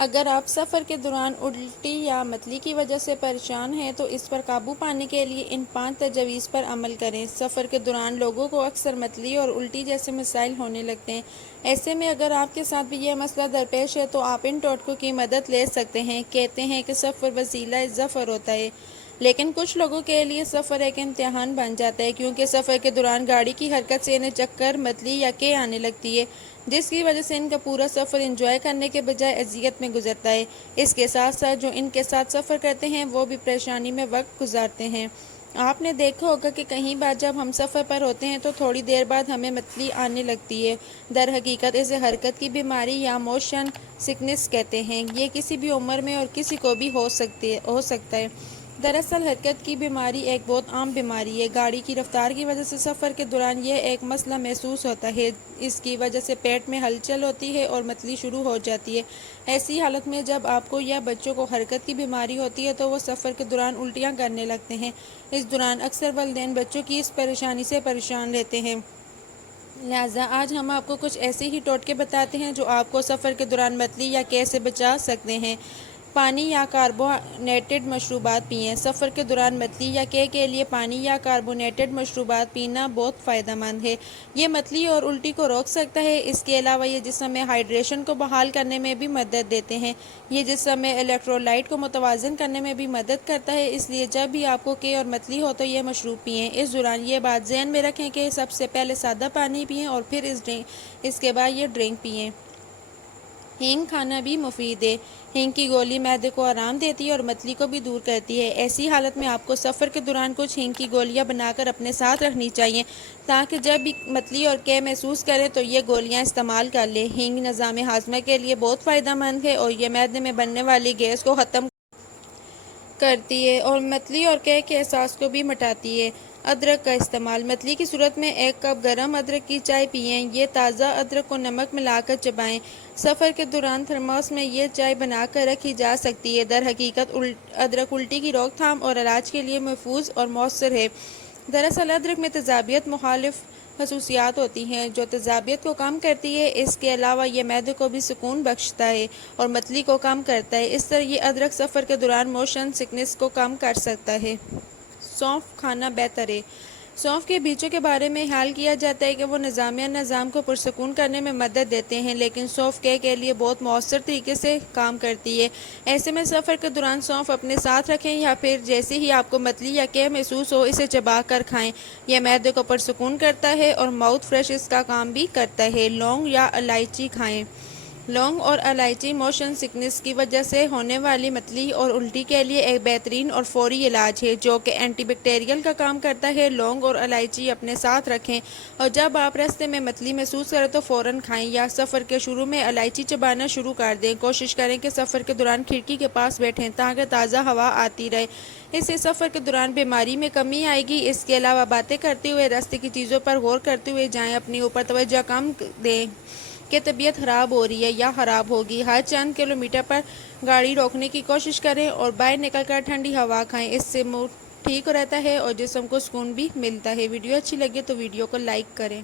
اگر آپ سفر کے دوران الٹی یا متلی کی وجہ سے پریشان ہیں تو اس پر قابو پانے کے لیے ان 5 تجاویز پر عمل کریں۔ سفر کے دوران لوگوں کو اکثر متلی اور الٹی جیسے مسائل ہونے لگتے ہیں۔ ایسے میں اگر آپ کے ساتھ بھی یہ مسئلہ درپیش ہے تو آپ ان ٹوٹکوں کی مدد لے سکتے ہیں۔ کہتے ہیں کہ سفر وسیلہ ظفر ہوتا ہے، لیکن کچھ لوگوں کے لیے سفر ایک امتحان بن جاتا ہے، کیونکہ سفر کے دوران گاڑی کی حرکت سے انہیں چکر، متلی یا کے آنے لگتی ہے، جس کی وجہ سے ان کا پورا سفر انجوائے کرنے کے بجائے اذیت میں گزرتا ہے۔ اس کے ساتھ ساتھ جو ان کے ساتھ سفر کرتے ہیں وہ بھی پریشانی میں وقت گزارتے ہیں۔ آپ نے دیکھا ہوگا کہ کئی بار جب ہم سفر پر ہوتے ہیں تو تھوڑی دیر بعد ہمیں متلی آنے لگتی ہے۔ در حقیقت اسے حرکت کی بیماری یا موشن سکنس کہتے ہیں۔ یہ کسی بھی عمر میں اور کسی کو بھی ہو سکتا ہے۔ دراصل حرکت کی بیماری ایک بہت عام بیماری ہے۔ گاڑی کی رفتار کی وجہ سے سفر کے دوران یہ ایک مسئلہ محسوس ہوتا ہے۔ اس کی وجہ سے پیٹ میں ہلچل ہوتی ہے اور متلی شروع ہو جاتی ہے۔ ایسی حالت میں جب آپ کو یا بچوں کو حرکت کی بیماری ہوتی ہے تو وہ سفر کے دوران الٹیاں کرنے لگتے ہیں۔ اس دوران اکثر والدین بچوں کی اس پریشانی سے پریشان رہتے ہیں۔ لہٰذا آج ہم آپ کو کچھ ایسے ہی ٹوٹکے بتاتے ہیں جو آپ کو سفر کے دوران متلی یا کے سے بچا سکتے ہیں۔ پانی یا کاربونیٹڈ مشروبات پئیں۔ سفر کے دوران متلی یا کے لیے پانی یا کاربونیٹڈ مشروبات پینا بہت فائدہ مند ہے۔ یہ متلی اور الٹی کو روک سکتا ہے۔ اس کے علاوہ یہ جسم میں ہائیڈریشن کو بحال کرنے میں بھی مدد دیتے ہیں۔ یہ جسم میں الیکٹرولائٹ کو متوازن کرنے میں بھی مدد کرتا ہے۔ اس لیے جب بھی آپ کو کے اور متلی ہو تو یہ مشروب پئیں۔ اس دوران یہ بات ذہن میں رکھیں کہ سب سے پہلے سادہ پانی پئیں اور پھر اس کے بعد یہ ڈرنک پئیں۔ ہینگ کھانا بھی مفید ہے۔ ہینگ کی گولی معدے کو آرام دیتی ہے اور متلی کو بھی دور کرتی ہے۔ ایسی حالت میں آپ کو سفر کے دوران کچھ ہینگ کی گولیاں بنا کر اپنے ساتھ رکھنی چاہیے تاکہ جب بھی متلی اور کے محسوس کریں تو یہ گولیاں استعمال کر لیں۔ ہینگ نظام ہاضمہ کے لیے بہت فائدہ مند ہے اور یہ معدے میں بننے والی گیس کو ختم کرتی ہے اور متلی اور کے احساس کو بھی مٹاتی ہے۔ ادرک کا استعمال۔ متلی کی صورت میں 1 کپ گرم ادرک کی چائے پئیں۔ یہ تازہ ادرک کو نمک ملا کر چبائیں۔ سفر کے دوران تھرموس میں یہ چائے بنا کر رکھی جا سکتی ہے۔ در حقیقت ادرک الٹی کی روک تھام اور علاج کے لیے محفوظ اور مؤثر ہے۔ دراصل ادرک میں تیزابیت مخالف خصوصیات ہوتی ہیں جو تیزابیت کو کم کرتی ہے۔ اس کے علاوہ یہ معدے کو بھی سکون بخشتا ہے اور متلی کو کم کرتا ہے۔ اس طرح یہ ادرک سفر کے دوران موشن سکنس کو کم کر سکتا ہے۔ سونف کھانا بہتر ہے۔ سونف کے بیجوں کے بارے میں خیال کیا جاتا ہے کہ وہ نظام کو پرسکون کرنے میں مدد دیتے ہیں، لیکن سونف کے لیے بہت مؤثر طریقے سے کام کرتی ہے۔ ایسے میں سفر کے دوران سونف اپنے ساتھ رکھیں یا پھر جیسے ہی آپ کو متلی یا کے محسوس ہو اسے چبا کر کھائیں۔ یہ معدے کو پرسکون کرتا ہے اور ماؤتھ فریش کا کام بھی کرتا ہے۔ لونگ یا الائچی کھائیں۔ لونگ اور الائچی موشن سکنس کی وجہ سے ہونے والی متلی اور الٹی کے لیے ایک بہترین اور فوری علاج ہے جو کہ اینٹی بیکٹیریل کا کام کرتا ہے۔ لونگ اور الائچی اپنے ساتھ رکھیں اور جب آپ راستے میں متلی محسوس کریں تو فوراً کھائیں یا سفر کے شروع میں الائچی چبانا شروع کر دیں۔ کوشش کریں کہ سفر کے دوران کھڑکی کے پاس بیٹھیں تاکہ تازہ ہوا آتی رہے۔ اس سے سفر کے دوران بیماری میں کمی آئے گی۔ اس کے علاوہ باتیں کرتے ہوئے راستے کی چیزوں پر غور کرتے ہوئے جائیں۔ اپنے اوپر توجہ کم دیں کہ طبیعت خراب ہو رہی ہے یا خراب ہوگی۔ ہر چند کلومیٹر پر گاڑی روکنے کی کوشش کریں اور باہر نکل کر ٹھنڈی ہوا کھائیں۔ اس سے موڈ ٹھیک رہتا ہے اور جسم کو سکون بھی ملتا ہے۔ ویڈیو اچھی لگے تو ویڈیو کو لائک کریں۔